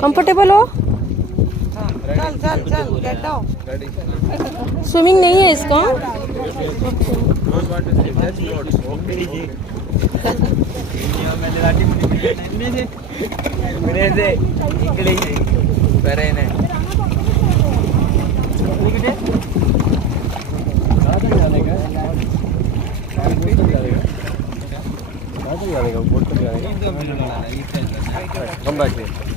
कंफर्टेबल हो? चल चल चल गेट डाउन। स्विमिंग नहीं है इसका? Come back here.